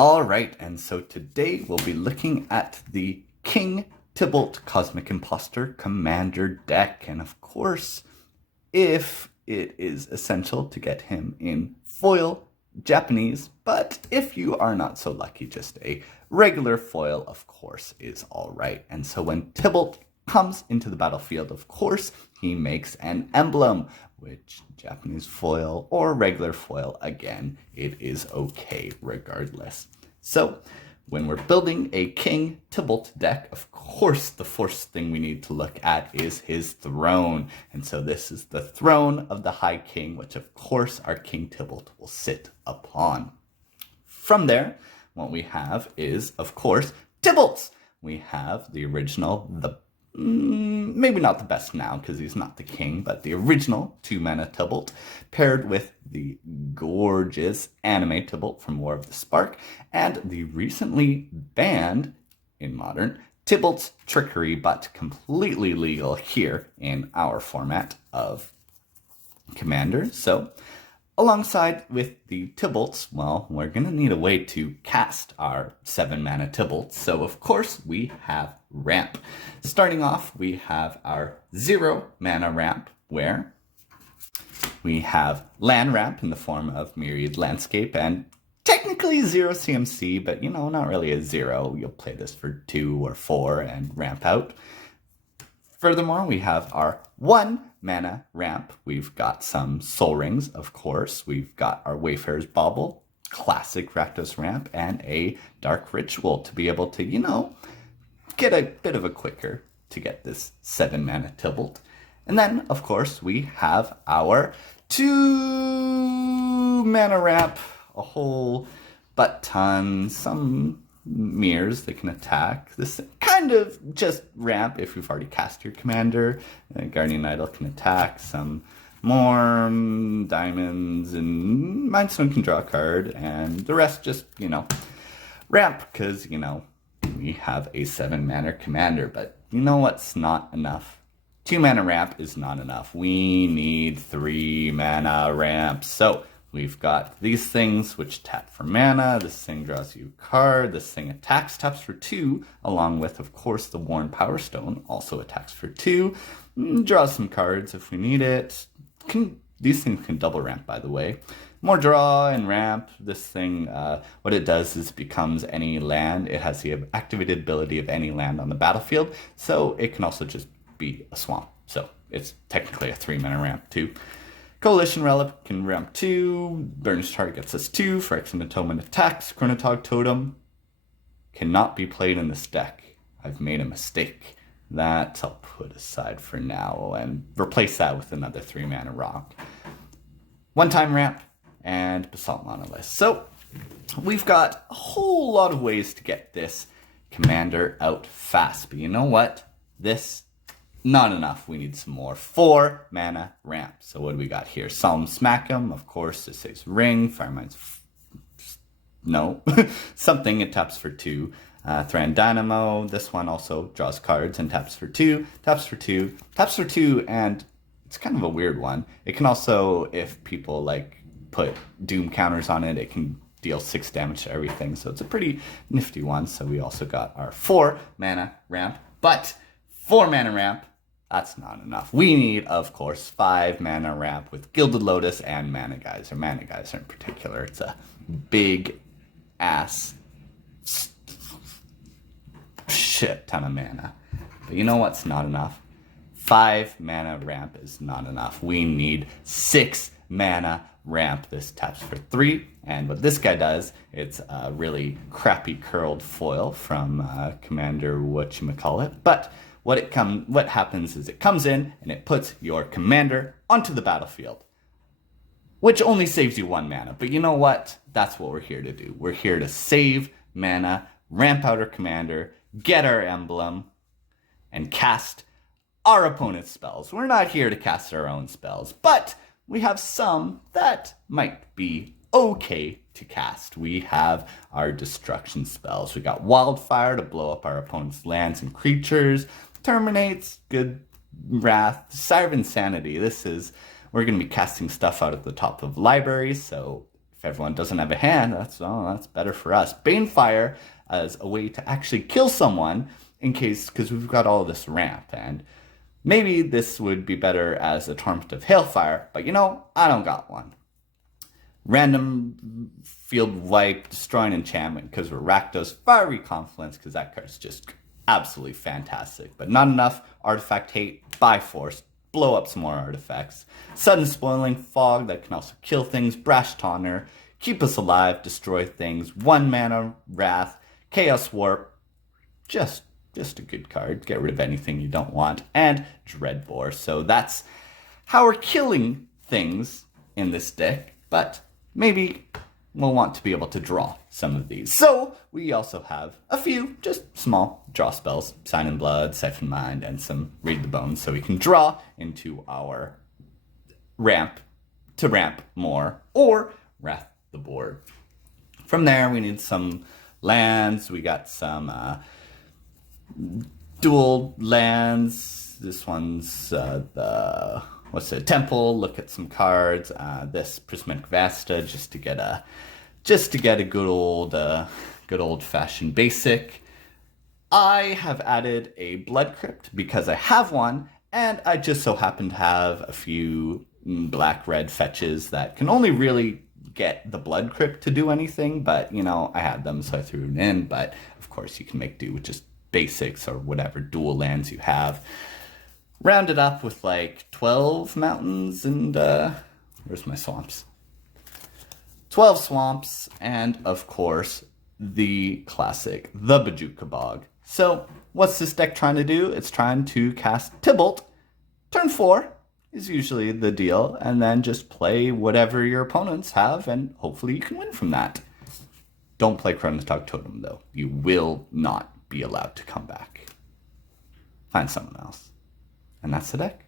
All right, and so today we'll be looking at the King Tibalt Cosmic Imposter Commander deck. And of course, if it is essential to get him in foil Japanese, but if you are not so lucky, just a regular foil, of course, is all right. And so when Tibalt comes into the battlefield, of course, he makes an emblem, which Japanese foil or regular foil, again, it is okay regardless. So when we're building a King Tibalt deck, of course, the first thing we need to look at is his throne. And so this is the throne of the High King, which of course our King Tibalt will sit upon. From there, what we have is, of course, Tibalts. We have the original, maybe not the best now because he's not the king, but the original 2-mana Tibalt paired with the gorgeous anime Tibalt from War of the Spark and the recently banned in Modern Tibalt's Trickery, but completely legal here in our format of Commander. So alongside with the Tibalts, well, we're going to need a way to cast our 7-mana Tibalt. So, of course, we have ramp. Starting off, we have our 0-mana ramp, where we have land ramp in the form of Myriad Landscape, and technically 0 CMC, but, you know, not really a 0. You'll play this for 2 or 4 and ramp out. Furthermore, we have our 1-mana ramp. We've got some Soul Rings, of course. We've got our Wayfarer's Bauble, classic Rakdos ramp, and a Dark Ritual to be able to, you know, get a bit of a quicker to get this 7-mana Tibalt. And then, of course, we have our 2-mana ramp, a whole butt ton, some mirrors that can attack. This kind of just ramp if you've already cast your commander. Guardian Idol can attack, some more diamonds, and Mindstone can draw a card, and the rest just, you know, ramp, because, you know, we have a 7-mana commander. But you know what's not enough? 2-mana ramp is not enough. We need 3-mana ramp. So we've got these things which tap for mana. This thing draws you a card. This thing attacks, taps for 2, along with, of course, the Worn Power Stone also attacks for 2. Draws some cards if we need it. These things can double ramp, by the way. More draw and ramp. This thing, what it does is becomes any land. It has the activated ability of any land on the battlefield, so it can also just be a swamp. So it's technically a 3-mana ramp too. Coalition Relic can ramp 2. Burnished Heart gets us 2 for X and Atonement attacks. Chronotog Totem cannot be played in this deck. I've made a mistake. That I'll put aside for now and replace that with another 3-mana rock. 1-time ramp and Basalt Monolith. So we've got a whole lot of ways to get this commander out fast. But you know what? This, not enough. We need some more 4-mana ramp. So what do we got here? Solemn Smack'em, of course. This says Ring. Firemind's no. Something, it taps for 2. Thran Dynamo, this one also draws cards and taps for 2, taps for 2, taps for 2, and it's kind of a weird one. It can also, if people like put Doom counters on it, it can deal 6 damage to everything, so it's a pretty nifty one. So we also got our 4-mana ramp, but 4-mana ramp, that's not enough. We need, of course, 5-mana ramp with Gilded Lotus and Mana Geyser. Mana Geyser in particular, it's a big ass shit ton of mana. But you know what's not enough? 5-mana ramp is not enough. We need 6-mana ramp. This taps for 3, and what this guy does, it's a really crappy curled foil from Commander whatchamacallit. But what happens is it comes in and it puts your commander onto the battlefield, which only saves you 1 mana. But you know what? That's what we're here to do. We're here to save mana, ramp out our commander, get our emblem, and cast our opponent's spells. We're not here to cast our own spells, but we have some that might be okay to cast. We have our destruction spells. We got Wildfire to blow up our opponent's lands and creatures. Terminates, good. Wrath, Sire of Insanity. We're going to be casting stuff out at the top of libraries, so If everyone doesn't have a hand, that's better for us. Banefire as a way to actually kill someone in case, because we've got all this ramp, and maybe this would be better as a Torment of Hailfire, but I don't got one. Random field wipe, destroy an enchantment because we're Rakdos. Fiery Confluence because that card's just absolutely fantastic. But not enough. Artifact Hate by force. Blow up some more artifacts. Sudden Spoiling, Fog that can also kill things. Brash Taunter, keep us alive, destroy things. 1 mana Wrath, Chaos Warp. Just a good card. Get rid of anything you don't want. And Dreadbore. So that's how we're killing things in this deck. But maybe we'll want to be able to draw some of these. So we also have a few just small draw spells. Sign in Blood, Siphon Mind, and some Read the Bones. So we can draw into our ramp to ramp more or wrath the board. From there, we need some lands. We got some dual lands. This one's Temple. Look at some cards. This Prismatic Vasta just to get a good old fashioned basic. I have added a Blood Crypt because I have one, and I just so happen to have a few black-red fetches that can only really get the Blood Crypt to do anything, but I had them, so I threw it in. But of course you can make do with just basics or whatever dual lands you have. Rounded up with like 12 mountains and where's my swamps? 12 swamps, and of course the classic, the Bojuka Bog. So what's this deck trying to do? It's trying to cast Tibalt. Turn 4 is usually the deal, and then just play whatever your opponents have, and hopefully you can win from that. Don't play Chronotog Totem though. You will not be allowed to come back. Find someone else. And that's the deck.